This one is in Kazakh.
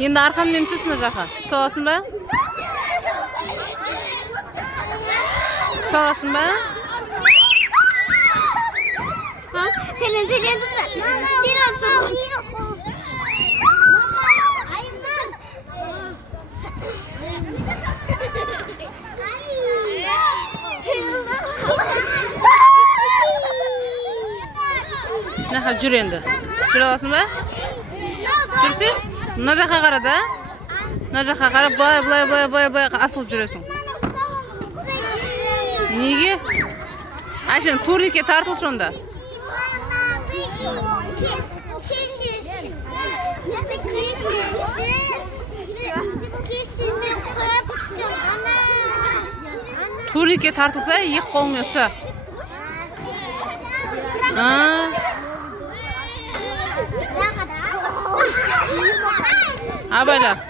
Енді арқанмен түсін жаққа. Саласың ба? Саласың ба? Сенен түсін. Нақал жүр енді. Жүр аласың ба? Жүрсің? Мына жаққа қара да. Мына жаққа қарап, былай асылып жүресің. Неге? Айшын, турникке тартыл сонда. Турникке тартылса, екі қолмен ұста. Абайла.